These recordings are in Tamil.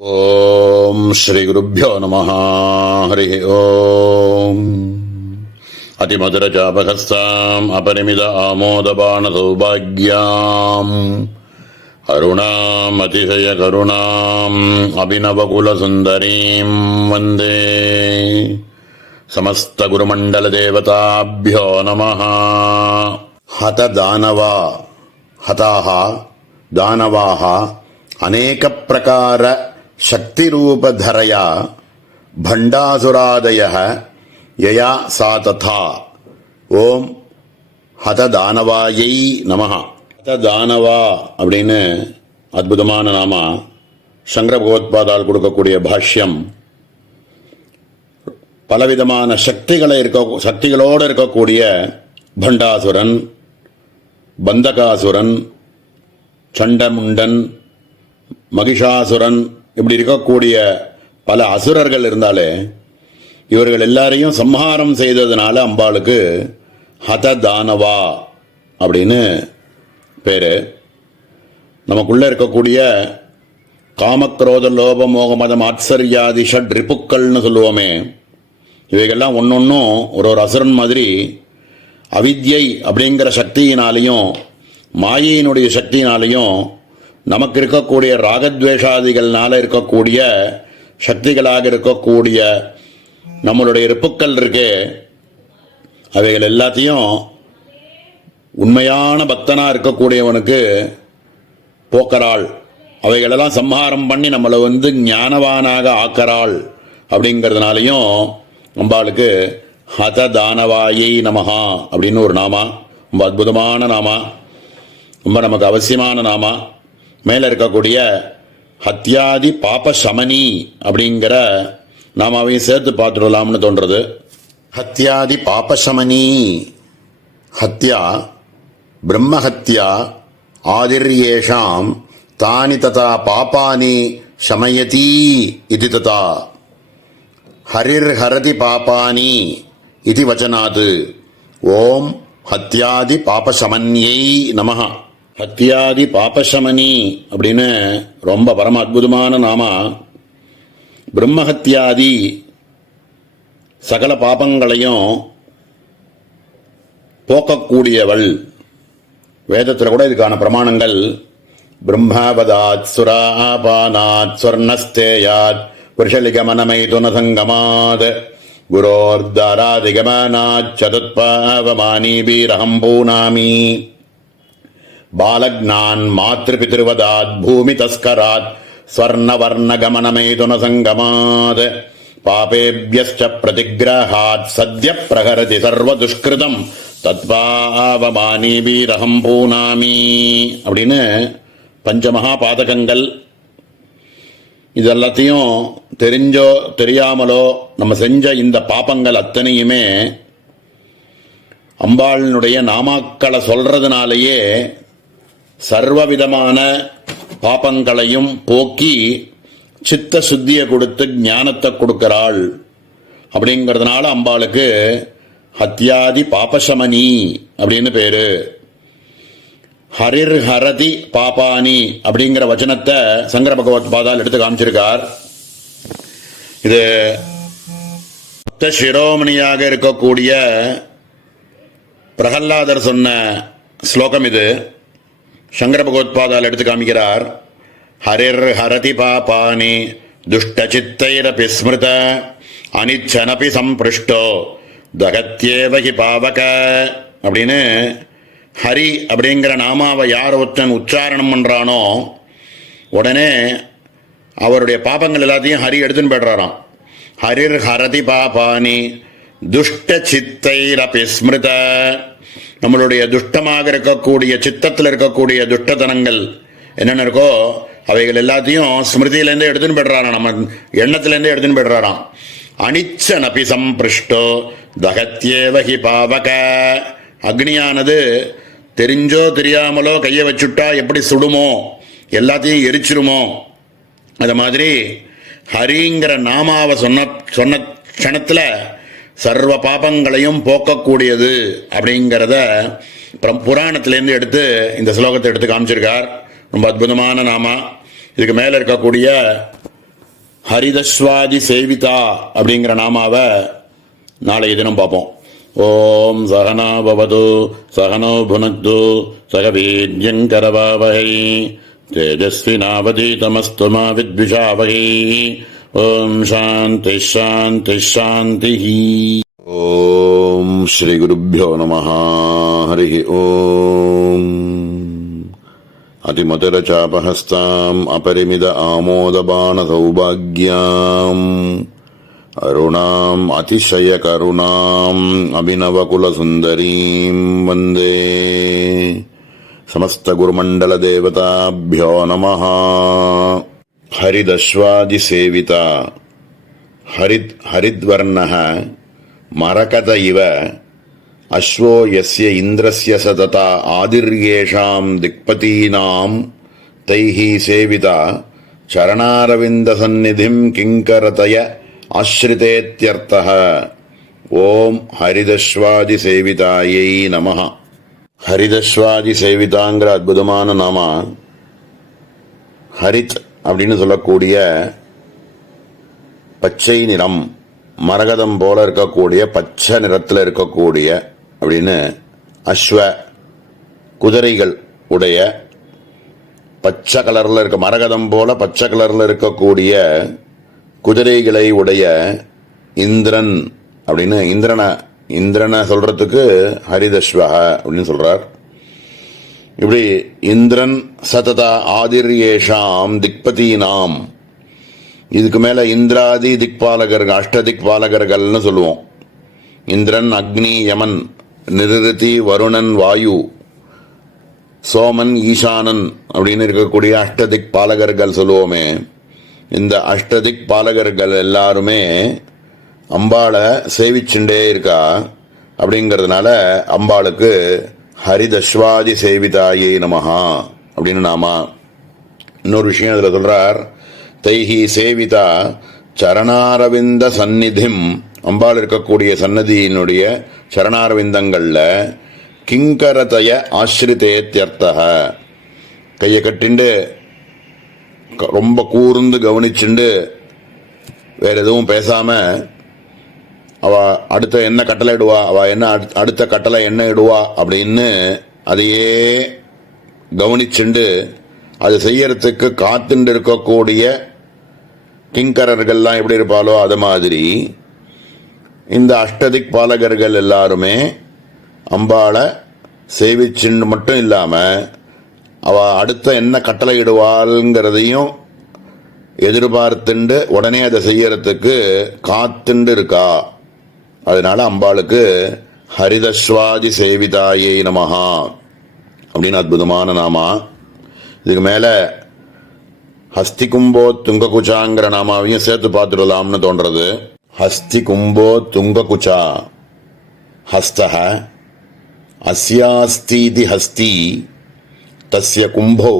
ஓம் ஸ்ரீ குருப்யோ நமஹ. ஹரி ஓம். அதிமதுர ஜாபகஸ்தாம் அபரிமித ஆமோதபான சௌபாக்யாம் அருணாம் அதிசய கருணாம் அபிநவகுல சுந்தரீம் வந்தே சமஸ்த குருமண்டல தேவதாப்யோ நமஹ. ஹத தானவா ஹதாஹ தானவாஹ அநேக பிரகார சக்திரூபதரயா பண்டாசுராதயः யயா சா ததா. ஓம் ஹததானவாயை நமஹ. ஹததானவா அப்படின்னு அற்புதமான நாமா. சங்கர பகவத்பாதால் கொடுக்கக்கூடிய பாஷ்யம் பலவிதமான சக்திகளோடு இருக்கக்கூடிய பண்டாசுரன், பந்தகாசுரன், சண்டமுண்டன், மகிஷாசுரன் இப்படி இருக்கக்கூடிய பல அசுரர்கள் இருந்தாலே இவர்கள் எல்லாரையும் சம்ஹாரம் செய்ததுனால அம்பாளுக்கு ஹததானவா அப்படின்னு பேரு. நமக்குள்ள இருக்கக்கூடிய காமக்ரோத லோப மோக மதம் ஆத்சர்யாதி ஷட் ரிப்புக்கள்னு சொல்லுவோமே, இவைகள்லாம் ஒன்னொன்னும் ஒரு அசுரன் மாதிரி அவித்யை அப்படிங்கிற சக்தியினாலையும் மாயையினுடைய சக்தியினாலையும் நமக்கு இருக்கக்கூடிய ராகத்வேஷாதிகள்னால இருக்கக்கூடிய சக்திகளாக இருக்கக்கூடிய நம்மளுடைய ரிப்புக்கள் இருக்கே, அவைகள் எல்லாத்தையும் உண்மையான பக்தனா இருக்கக்கூடியவனுக்கு போக்கறாள். அவைகளெல்லாம் சம்ஹாரம் பண்ணி நம்மளை ஞானவானாக ஆக்கறாள். அப்படிங்கிறதுனாலையும் அம்பாளுக்கு ஹததானவாயை நமஹா அப்படின்னு ஒரு நாமா. ரொம்ப அற்புதமான நாமா, ரொம்ப நமக்கு அவசியமான நாமா. மேலே இருக்கக்கூடிய ஹத்யாதி பாப சமனி அப்படிங்கிற நாமாவையும் சேர்த்து பார்த்துடலாம்னு தோன்றது. ஹத்யாதி பாபசமனி. ஹத்யா பிரம்மஹத்யா ஆதிர்யேஷாம் தானி ததா பாபானி சமயதி இது ததா ஹரிர்ஹரதி பாபானி இது வச்சனாது. ஓம் ஹத்யாதி பாபசமன்யை நமஹ. ஹத்யாதி பாபசமனி அப்படின்னு ரொம்ப பரம அற்புதமான நாமா. பிரம்மஹத்யாதி சகல பாபங்களையும் போக்கக்கூடியவள். வேதத்தில் கூட இதுக்கான பிரமாணங்கள் பிரம்மவதாத் சுராபானாத் ஸ்வர்ணஸ்தேயாத் புருஷலிகமனமைதுனசங்கமாத் குரோர்தாராதிகமனாத் சதுத்பாவமானீபீரஹம் பூனாமி பாலக்னான் மாத்ருபிதிருவதாத் பூமி தஸ்கராத் ஸ்வர்ணவர்ணகமனமைதுனசங்கமாத் பாபேப்யஸ்ச பிரதிக்ரஹாத் சத்ய பிரஹரதி சர்வதுஷ்கிருதம் தத்பாவமானீபீரஹம் பூனாமி அப்படின்னு பஞ்சமகா பாதகங்கள். இதெல்லாத்தையும் தெரிஞ்சோ தெரியாமலோ நம்ம செஞ்ச இந்த பாபங்கள் அத்தனையுமே அம்பாளினுடைய நாமாக்களை சொல்றதுனாலேயே சர்வவிதமான பாபங்களையும் போக்கி சித்த சுத்தியை கொடுத்து ஞானத்தை கொடுக்கிறாள். அப்படிங்கிறதுனால அம்பாளுக்கு ஹத்யாதி பாபசமனி அப்படின்னு பேரு. ஹரிர் ஹரதி பாபானி அப்படிங்கிற வச்சனத்தை சங்கர பகவத் பாதால் எடுத்து காமிச்சிருக்கார். இது பக்த சிரோமணியாக இருக்கக்கூடிய பிரகல்லாதர் சொன்ன ஸ்லோகம். இது சங்கர பகவத் பாதால் எடுத்து காமிக்கிறார். ஹரிர் ஹரதி பாபானி துஷ்டசித்தைரபி ஸ்மிருத அனிச்சனபி சம்பிருஷ்டோ தகத்யேவகி பாவக அப்படின்னு ஹரி அப்படிங்கிற நாமாவை யார் ஒருத்தன் உச்சாரணம் பண்றானோ உடனே அவருடைய பாபங்கள் எல்லாத்தையும் ஹரி எடுத்துன்னு போய்டுறாராம். ஹரிர் ஹரதி பாபானி துஷ்ட சித்தைரபி ஸ்மிருத. நம்மளுடைய துஷ்டமாக இருக்கக்கூடிய சித்தத்தில் இருக்கக்கூடிய துஷ்டத்தனங்கள் என்னென்ன இருக்கோ அவைகள் எல்லாத்தையும் ஸ்மிருதியிலேருந்து எடுத்துன்னு போய்டுறாராம், நம்ம எண்ணத்திலேருந்து எடுத்துன்னு போய்டுறாராம். அனிச்ச நபி சம்பிருஷ்டோ தகத்யேவகி பாவக. அக்னியானது தெரிஞ்சோ தெரியாமலோ கையை வச்சுட்டா எப்படி சுடுமோ, எல்லாத்தையும் எரிச்சிருமோ, அது மாதிரி ஹரிங்கிற நாமாவை சொன்ன க்ஷணத்தில் சர்வ பாபங்களையும் போக்கக்கூடியது அப்படிங்கிறத புராணத்திலேருந்து எடுத்து இந்த ஸ்லோகத்தை எடுத்து காமிச்சிருக்கார். ரொம்ப அற்புதமான நாமா. இதுக்கு மேலே இருக்கக்கூடிய ஹரிதஸ்வாதி சேவிதா அப்படிங்கிற நாமாவை நாளைய தினம் பார்ப்போம். ஓம் சகனா பவது சகனோ புனக்து சக வீர்யங்கரவாவகை தேஜஸ்வினாவதீதமஸ்து மா வித்விஷாவகை. ஓம் சாந்தி சாந்தி சாந்தி. ஓம் ஸ்ரீ குருப்யோ நமः. ஹரி ஓம். அதிமதுரசாபஹஸ்தாம் அபரிமித ஆமோதபான சௌபாக்யாம் அருணாம் அதிசய கருணாம் அபிநவகுல சுந்தரீம் வந்தே. சமஸ்த குருமண்டல தேவதாப்யோ நமः. ஹரிதஸ்வாதி சேவிதா. ஹரித்வர்ணः மரகத இவ அஸ்வோ யஸ்ய இந்திரஸ்ய சததா ஆதிர்யேஷாம் திக்பதீனாம் தைஹி சேவிதா சரணாரவிந்த சந்நிதிம் கிங்கரதய ஆஸ்ரிதேத்யர்த்தः. ஓம் ஹரிதஸ்வாதி சேவிதாயை நமः. ஹரிதஸ்வாதி சேவிதாங்கிற அற்புதமான நாமா ஹரித் அப்படின்னு சொல்லக்கூடிய பச்சை நிறம், மரகதம் போல இருக்கக்கூடிய பச்சை நிறத்தில் இருக்கக்கூடிய அப்படின்னு அஸ்வ குதிரைகள் உடைய பச்சை கலர்ல இருக்க மரகதம் போல பச்சை கலர்ல இருக்கக்கூடிய குதிரைகளை உடைய இந்திரன் அப்படின்னு இந்திரனை சொல்றதுக்கு ஹரிதஸ்வ அப்படின்னு சொல்றார். இப்படி இந்திரன் சததா ஆதிர்யேஷாம் திக்பதீனாம், இதுக்கு மேல இந்திராதி திக்பாலகர்கள் அஷ்டதிக்பாலகர்கள்னு சொல்லுவோம். இந்திரன், அக்னி, யமன், நிருதி, வருணன், வாயு, சோமன், ஈசானன் அப்படின்னு இருக்கக்கூடிய அஷ்டதிக் பாலகர்கள் சொல்லுவோமே. இந்த அஷ்டதிக் பாலகர்கள் எல்லாருமே அம்பாளை சேவிச்சுண்டே இருக்கா. அப்படிங்கிறதுனால அம்பாளுக்கு ஹரிதஸ்வாதி சேவிதாயை நமஹா அப்படின்னு நாமா. இன்னொரு விஷயம் அதுல சொல்றார், தைஹி சேவிதா சரணாரவிந்த சந்நிதிம், அம்பாள் இருக்கக்கூடிய சன்னதியினுடைய சரணாரவிந்தங்கள்ல கிங்கரதய ஆஸ்ரிதேத்யர்த்தः, கையை கட்டிண்டு ரொம்ப கூர்ந்து கவனிச்சுண்டு வேற எதுவும் பேசாம அவ அடுத்த என்ன கட்டளை இடுவா, அவ என்ன அடுத்த கட்டளை என்ன இடுவா அப்படின்னு அதையே கவனிச்சுண்டு அது செய்யறதுக்கு காத்துண்டு இருக்கக்கூடிய கிங்கரர்கள்லாம் எப்படி இருப்பாளோ அது மாதிரி இந்த அஷ்டதிக் பாலகர்கள் எல்லாருமே அம்பாளை சேவிச்சுன்னு மட்டும் இல்லாம அவ அடுத்த என்ன கட்டளை இடுவாள்ங்கிறதையும் எதிர்பார்த்துண்டு உடனே அதை செய்யறதுக்கு காத்துண்டு இருக்கா. அதனால அம்பாளுக்கு ஹரிதஸ்வாதி சேவிதாயை நமஹா அப்படின்னு அற்புதமான நாமா. இதுக்கு மேல ஹஸ்தி கும்போ துங்க குச்சாங்கிற நாமாவையும் சேர்த்து பார்த்துடலாம்னு தோன்றது. ஹஸ்தி கும்போ துங்க குச்சா ஹஸ்தஹ அஸ்யாஸ்தீதி ஹஸ்தி தஸ்ய கும்பௌ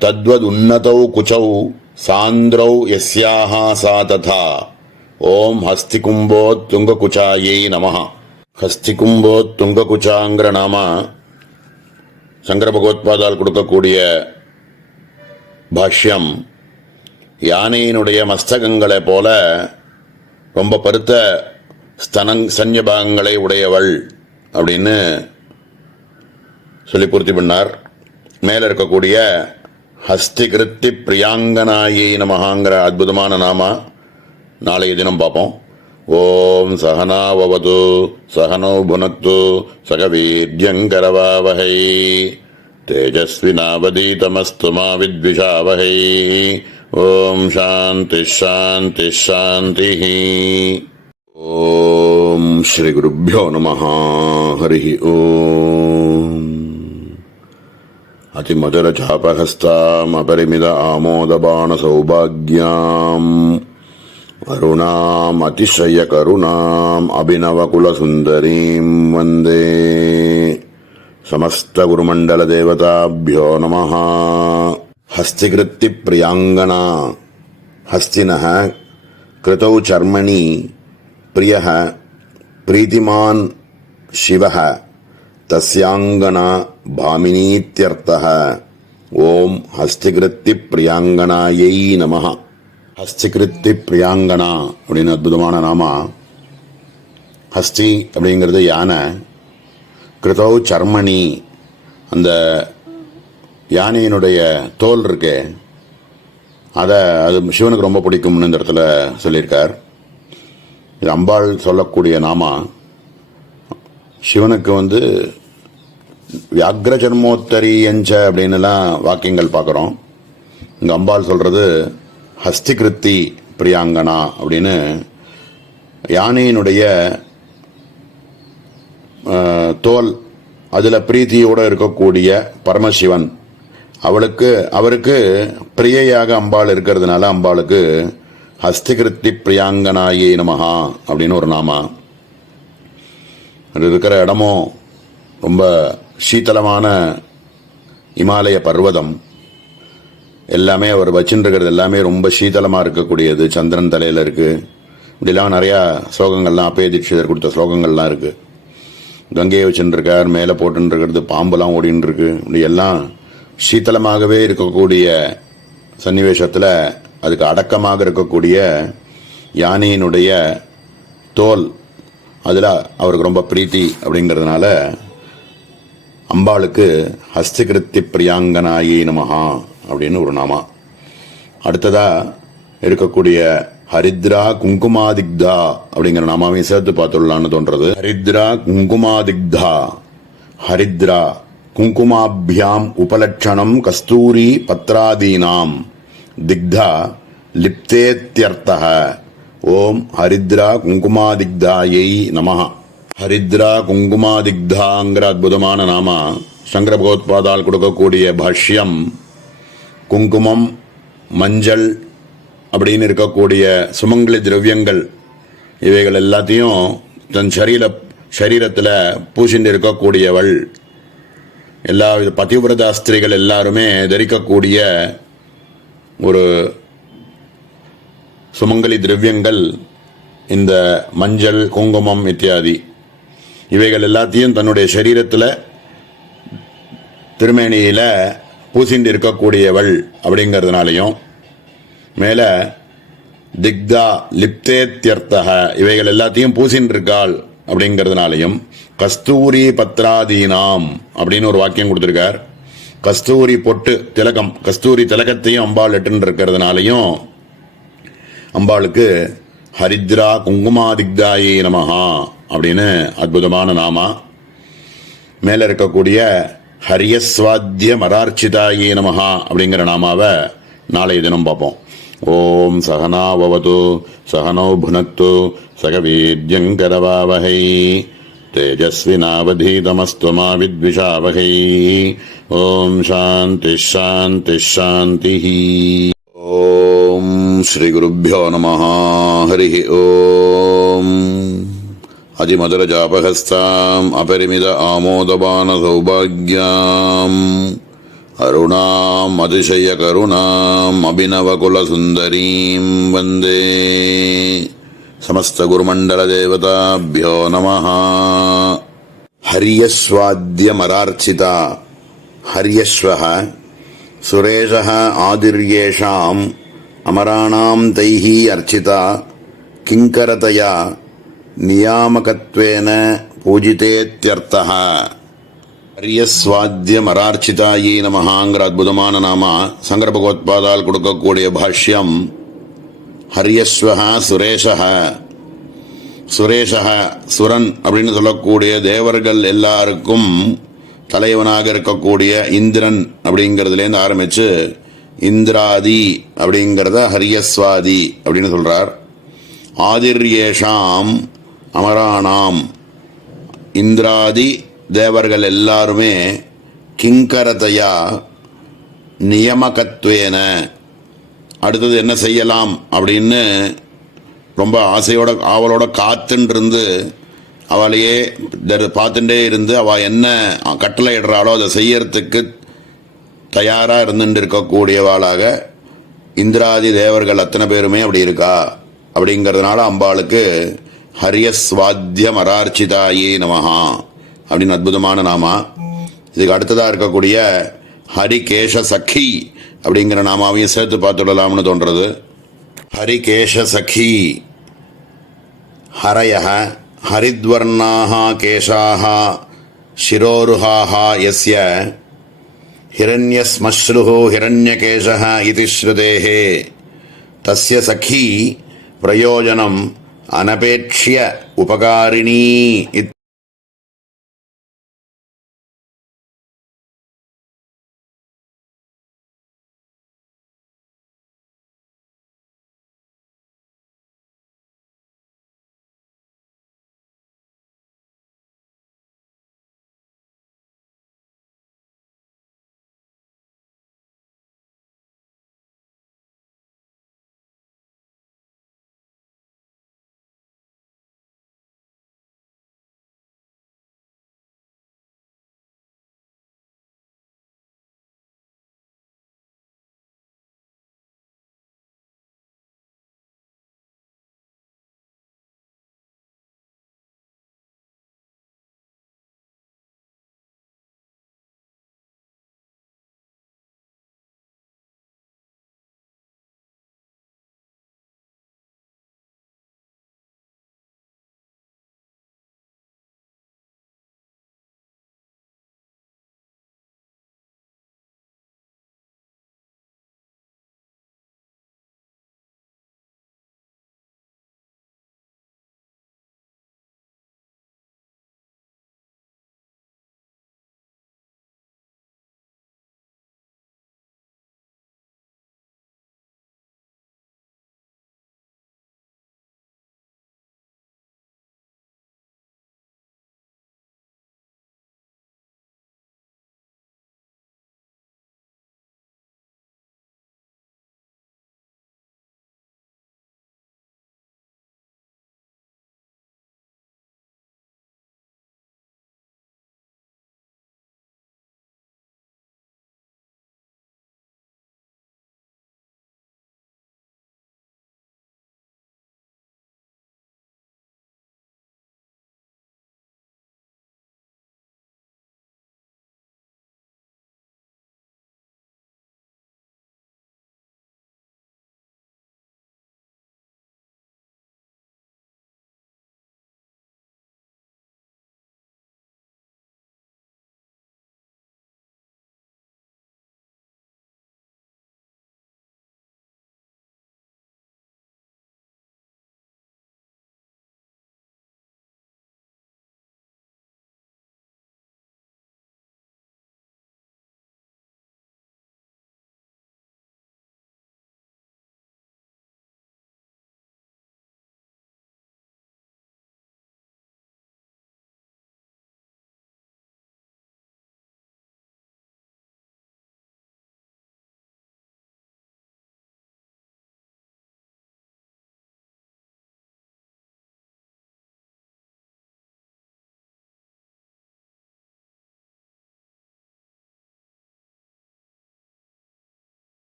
தத்வத் உன்னதௌ குச்சௌ சாந்திரௌ யஸ்யாஹா சா ததா. ஓம் ஹஸ்தி கும்போ துங்க குச்சாயை நமஹ. ஹஸ்தி கும்போ துங்க குச்சாங்கிற நாமா சங்கர பகவத்பாதால் கொடுக்கக்கூடிய பாஷ்யம், யானையினுடைய மஸ்தகங்களை போல ரொம்ப பருத்த சன்யபாகங்களை உடையவள் அப்படின்னு சொல்லி பூர்த்தி பண்ணார். மேல இருக்கக்கூடிய ஹஸ்தி கிருத்தி பிரியாங்கனாயை நமஹாங்கிற அற்புதமான நாமா நாளைய தினம் பார்ப்போம். ஓம் சகனா வவது சகனோ புனக்து சக வீர்யங்கரவாவகை தேஜஸ்வினாவதீதமஸ்து மா வித்விஷாவகை. ஓம் சாந்தி சாந்தி சாந்தி. ஓம் ஸ்ரீ குருப்யோ நமः. ஹரி ஓம். அதிமதுரசாபஹஸ்தாம் அபரிமித ஆமோதபான சௌபாக்யாம் அருணாம் அதிசய கருணாம் அபிநவகுல சுந்தரீம் வந்தே. சமஸ்த குருமண்டல தேவதாப்யோ நமः. ஹஸ்திகிருத்தி பிரியாங்கனா. ஹஸ்தினः கிருதௌ சர்மணி பிரியः பிரீதிமான் சிவः தஸ்யாங்கனா பாமினீத்யர்த்தः. ஓம் ஹஸ்திகிருத்தி பிரியாங்கனாயை நமः. ஹஸ்திகிருத்தி பிரியாங்கனா அப்படின்னு அற்புதமான நாமா. ஹஸ்தி அப்படிங்கிறது யானை, கிருதௌ சர்மணி அந்த யானையினுடைய தோல் இருக்கே அது சிவனுக்கு ரொம்ப பிடிக்கும்னு இந்த இடத்துல சொல்லியிருக்கார். இது அம்பாள் சொல்லக்கூடிய நாமா. சிவனுக்கு வியாக்ர ஜன்மோத்தரியஞ்ச அப்படின்னுலாம் வாக்கியங்கள் பார்க்குறோம். இங்கே அம்பாள் சொல்றது ஹஸ்திகிருத்தி பிரியாங்கனா அப்படின்னு யானையினுடைய தோல் அதில் பிரீத்தியோடு இருக்கக்கூடிய பரமசிவன் அவருக்கு பிரியையாக அம்பாள் இருக்கிறதுனால அம்பாளுக்கு ஹஸ்திகிருத்தி பிரியாங்கனாயே நமஹா அப்படின்னு ஒரு நாமா. அது இருக்கிற இடமும் ரொம்ப சீத்தளமான இமாலய பர்வதம். எல்லாமே அவர் வச்சுருக்கிறது எல்லாமே ரொம்ப சீதளமாக இருக்கக்கூடியது. சந்திரன் தலையில் இருக்குது. இப்படிலாம் நிறையா ஸ்லோகங்கள்லாம் அப்பய தீட்சிதர் கொடுத்த ஸ்லோகங்கள்லாம் இருக்குது. கங்கையை வச்சுருக்கார், மேலே போட்டுருக்கிறது பாம்புலாம் ஓடின்னு இருக்கு. இப்படி எல்லாம் சீத்தளமாகவே இருக்கக்கூடிய சன்னிவேஷத்தில் அதுக்கு அடக்கமாக இருக்கக்கூடிய யானையினுடைய தோல் அதில் அவருக்கு ரொம்ப பிரீத்தி அப்படிங்கிறதுனால அம்பாளுக்கு ஹஸ்திகிருத்தி பிரியாங்கனாயே நமஹா அப்படின்னு ஒரு நாமா. அடுத்ததா இருக்கக்கூடிய ஹரித்ரா குங்குமாதிக்தா அப்படிங்கிற நாமாவையும் சேர்த்து பார்த்துடலான்னு தோன்றது. ஹரித்ரா குங்குமாதிக்தா. ஹரித்ரா குங்குமாபியாம் உபலட்சணம் கஸ்தூரி பத்ராதீனாம் திக்தா லிப்தேத்யர்த்தः. ஓம் ஹரித்ரா குங்குமாதிக்தாயை நமஹ. ஹரித்ரா குங்குமாதிக்தாங்கிற அற்புதமான நாமா சங்கர பகவத்பாதால் கொடுக்கக்கூடிய பாஷ்யம். குங்குமம், மஞ்சள் அப்படின்னு இருக்கக்கூடிய சுமங்கலி திரவியங்கள் இவைகள் எல்லாத்தையும் தன் சரீரத்தில் பூசிண்டு இருக்கக்கூடியவள். எல்லா பதிவிரதா ஸ்திரீகள் எல்லாருமே தரிக்கக்கூடிய ஒரு சுமங்கலி திரவியங்கள் இந்த மஞ்சள், குங்குமம் இத்தியாதி. இவைகள் எல்லாத்தையும் தன்னுடைய சரீரத்தில் திருமேனியில் பூசிண்டு இருக்கக்கூடியவள் அப்படிங்கிறதுனாலையும், மேலே திக்தா லிப்தேத்யர்த்தக இவைகள் எல்லாத்தையும் பூசின்னு இருக்காள் அப்படிங்கிறதுனாலையும், கஸ்தூரி பத்ராதீனாம் அப்படின்னு ஒரு வாக்கியம் கொடுத்துருக்கார். கஸ்தூரி பொட்டு திலகம், கஸ்தூரி திலகத்தையும் அம்பாள் எட்டுன்னு இருக்கிறதுனாலையும் அம்பாளுக்கு ஹரித்ரா குங்குமாதிக்தாயே நமஹா அப்படின்னு அற்புதமான நாமா. மேலே இருக்கக்கூடிய ஹரியஸ்வாத்திய மரார்ச்சிதாயே நமஹா அப்படிங்கிற நாமாவை நாளைய தினம் பார்ப்போம். ஓம் சகனாவது சகனோ புனக்து சகவீர்யங்கரவாவஹை தேஜஸ்வினாவதீதமஸ்துமா வித்விஷாவஹை. ஓம் சாந்தி சாந்தி சாந்தி. ஓம் ஸ்ரீ குருभ्यो நமः. ஹரி ஓம். அதிமதுரஜாபஹஸ்தாம் அபரிமித ஆமோதபான சௌபாக்யாம் அருணாம் அதிசய கருணாம் அபிநவகுல சுந்தரீம் வந்தே. சமஸ்த குருமண்டல தேவதாப்யோ நமஹ. ஹரியஸ்வாத்ய மரார்ச்சிதா. ஹரியஸ்வஹ சுரேஷஹ ஆதிர்யேஷாம் அமராணாம் தைஹி அர்ச்சிதா கிங்கரதயா நியாமகத்வேன பூஜிதேத்யர்த்தः. ஹரியஸ்வாத்ய மரார்ச்சிதாயே நமஹாங்கிற அற்புதமான நாமா சங்கர பகவத்பாதால் கொடுக்கக்கூடிய பாஷ்யம். ஹரியஸ்வஹ சுரேஷஹ. சுரேஷஹ சுரன் அப்படின்னு சொல்லக்கூடிய தேவர்கள் எல்லாருக்கும் தலைவனாக இருக்கக்கூடிய இந்திரன் அப்படிங்கிறதுலேருந்து ஆரம்பிச்சு இந்திராதி அப்படிங்கிறத ஹரியஸ்வாதி அப்படின்னு சொல்றார். ஆதிர்யேஷாம் அமராணாம் இந்திராதி தேவர்கள் எல்லாருமே கிங்கரதையா நியமகத்வேன அடுத்தது என்ன செய்யலாம் அப்படின்னு ரொம்ப ஆசையோட ஆவலோட காத்துன்னு அவளையே பார்த்துட்டே இருந்து அவள் என்ன கட்டளை இடுறாளோ அதை செய்யறதுக்கு தயாராக இருந்துட்டு இருக்கக்கூடியவாளாக இந்திராதி தேவர்கள் அத்தனை பேருமே அப்படி இருக்கா. அப்படிங்கிறதுனால அம்பாளுக்கு ஹரியஸ்வாத்ய மரார்ச்சிதாயே நமஹா அப்படின்னு அற்புதமான நாமா. இதுக்கு அடுத்ததாக இருக்கக்கூடிய ஹரிகேஷ சഖி அப்படிங்கிற நாமாவையும் சேர்த்து பார்த்துடலாம்னு தோன்றது. ஹரிகேஷசகி ஹரயः ஹரித்வர்ணாः கேசாः சிரோருஹாः யஸ்ய ஹிரண்யஸ்மஸ்ருः ஹிரண்யகேசः இதி ஸ்ருதேः தஸ்ய சகி பிரயோஜனம் அனபேக்ஷ்ய உபகாரிணீ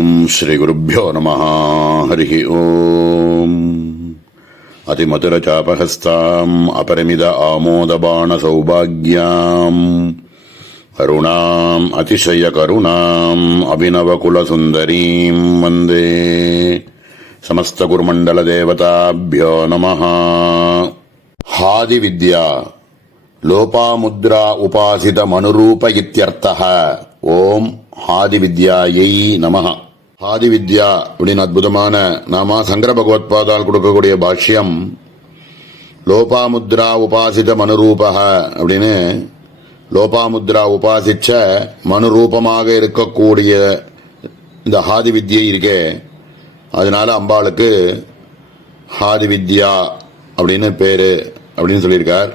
ஓம் ஸ்ரீ குருப்யோ நமः ஹரிஹி ஓம். அதிமதுரசாபஹஸ்தாம் அபரிமித ஆமோதபாண சௌபாக்யாம் கருணாம் அதிசய கருணாம் அபிநவகுலசுந்தரீம் வந்தே சமஸ்தகுருமண்டல தேவதாப்யோ நமः. ஹாதி வித்யா லோபாமுத்ரா உபாசித மனுரூப இத்யர்த்தः. ஓம் ஹாதி வித்யாயை நமः. ஹாதி வித்யா அப்படின்னு அற்புதமான நாம சங்கர பகவத்பாதால் கொடுக்கக்கூடிய பாஷ்யம். லோபாமுத்ரா உபாசித மனுரூபக அப்படின்னு லோபாமுத்ரா உபாசிச்ச மனுரூபமாக இருக்கக்கூடிய இந்த ஹாதி வித்யை இருக்கே, அதனால அம்பாளுக்கு ஹாதி வித்யா அப்படின்னு பேரு அப்படின்னு சொல்லியிருக்கார்.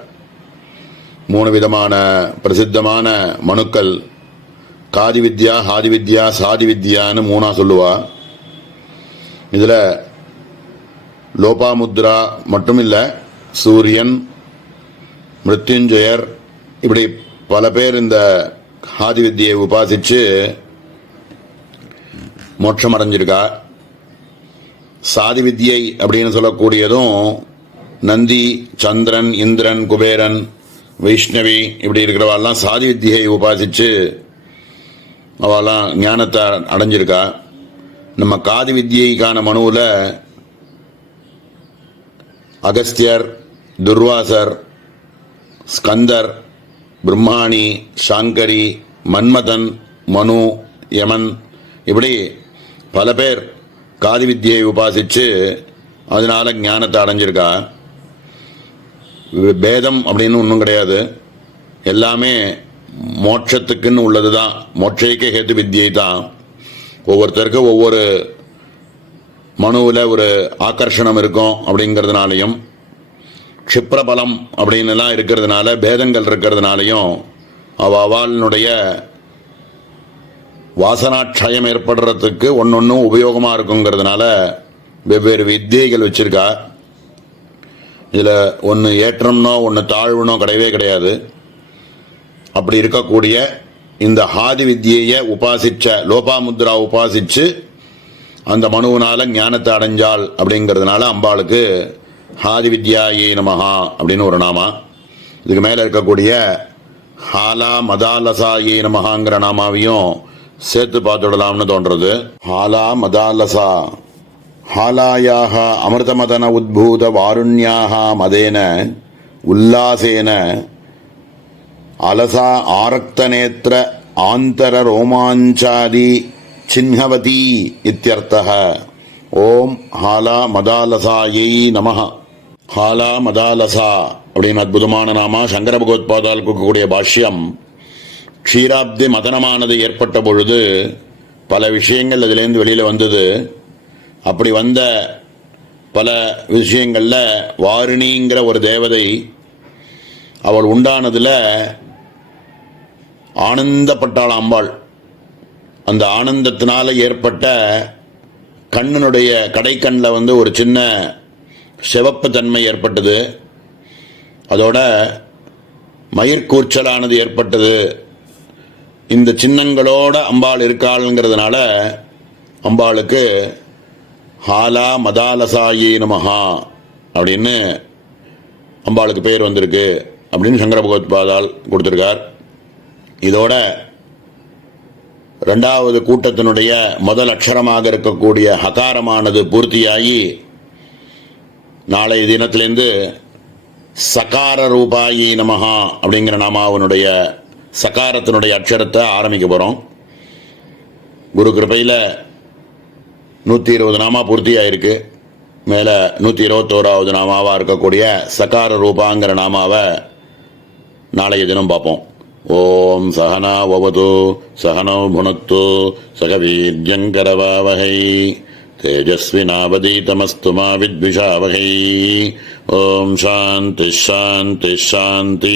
3 விதமான பிரசித்தமான மனுக்கள், காதி வித்யா, ஹாதி வித்யா, சாதி வித்யான்னு 3 சொல்லுவா. இதுல லோபாமுத்ரா மட்டும் இல்ல, சூரியன், மிருத்யுஞ்சயர், இப்படி பல பேர் இந்த ஹாதி வித்யை உபாசிச்சு மோட்சம் அடைஞ்சிருக்கா. சாதி வித்யை அப்படின்னு சொல்லக்கூடியதும் நந்தி, சந்திரன், இந்திரன், குபேரன், வைஷ்ணவி இப்படி இருக்கிறவாள்லாம் சாதி வித்தியை உபாசிச்சு அவெல்லாம் ஞானத்தை அடைஞ்சிருக்கா. நம்ம காதி வித்யைக்கான மனுவில் அகஸ்தியர், துர்வாசர், ஸ்கந்தர், பிரம்மாணி, சாங்கரி, மன்மதன், மனு, யமன் இப்படி பல பேர் காதி வித்யை உபாசிச்சு அதனால ஞானத்தை அடைஞ்சிருக்கா. பேதம் அப்படின்னு ஒன்றும் கிடையாது, எல்லாமே மோட்சத்துக்குன்னு உள்ளது தான். மோட்சைக்க ஹேத்து வித்யை தான். ஒவ்வொருத்தருக்கும் ஒவ்வொரு மனுவில் ஒரு ஆகர்ஷணம் இருக்கும் அப்படிங்கிறதுனாலையும், க்ஷிப்ரபலம் அப்படின்னுலாம் இருக்கிறதுனால, பேதங்கள் இருக்கிறதுனாலையும் அவளுடைய வாசனாட்சயம் ஏற்படுறதுக்கு ஒன்னொன்னும் உபயோகமாக இருக்குங்கிறதுனால வெவ்வேறு வித்தியைகள் வச்சிருக்கா. இதில் ஒன்று ஏற்றம்னோ ஒன்று தாழ்வுனோ கிடையவே கிடையாது. அப்படி இருக்கக்கூடிய இந்த ஹாதி வித்யையை உபாசிச்ச லோபாமுத்ரா உபாசிச்சு அந்த மனுவினால ஞானத்தை அடைஞ்சாள் அப்படிங்கிறதுனால அம்பாளுக்கு ஹாதி வித்யாயை நமஹா அப்படின்னு ஒரு நாமா. இதுக்கு மேலே இருக்கக்கூடிய ஹாலா மதாலசாயை நமஹாங்கிற நாமாவையும் சேர்த்து பார்த்துடலாம்னு தோன்றது. ஹாலா மதாலசா ஹாலாயாக அமிர்தமதன உத்பூத வாருண்யாக மதேன உல்லாசேன அலசா ஆரக்தநேத்திர ஆந்தர ரோமாஞ்சாதி சின்ஹவதி இத்யர்த்தः. ஓம் ஹாலா மதாலசாயை நமஹ. ஹாலா மதாலசா அப்படின்னு அற்புதமான நாமா சங்கர பகவத்பாதால் கொடுக்கக்கூடிய பாஷ்யம். க்ஷீராப்தி மதனமானது ஏற்பட்ட பொழுது பல விஷயங்கள் அதிலேருந்து வெளியில் வந்தது. அப்படி வந்த பல விஷயங்களில் வாரிணிங்கிற ஒரு தேவதை, அவள் உண்டானதில் ஆனந்தப்பட்டாள் அம்பாள். அந்த ஆனந்தத்தினால ஏற்பட்ட கண்ணனுடைய கடைக்கண்ணில் ஒரு சின்ன சிவப்பு தன்மை ஏற்பட்டது. அதோட மயிர்கூர்ச்சலானது ஏற்பட்டது. இந்த சின்னங்களோட அம்பாள் இருக்காளுங்கிறதுனால அம்பாளுக்கு ஹாலா மதாலசாயி நமஹா அப்படின்னு அம்பாளுக்கு பேர் வந்திருக்கு அப்படின்னு சங்கர பகவத்பாதால் கொடுத்திருக்கார். இதோட 2வது கூட்டத்தினுடைய முதல் அக்ஷரமாக இருக்கக்கூடிய ஹகாரமானது பூர்த்தியாகி நாளைய தினத்திலேருந்து சகார ரூபாயி நமஹா அப்படிங்கிற நாமாவனுடைய சகாரத்தினுடைய அக்ஷரத்தை ஆரம்பிக்க போகிறோம். குரு கிருபையில் 120 நாமா பூர்த்தியாயிருக்கு. மேலே 121வது நாமாவாக இருக்கக்கூடிய சகார ரூபாங்கிற நாமாவை நாளைய தினம் பார்ப்போம். ஓம் சகனா வவது சகனோ புனத்து சகவீர்யங்கரவாவகை தேஜஸ்வினாவதீதமஸ்து மா வித்விஷாவகை. ஓம் சாந்தி சாந்தி சாந்தி.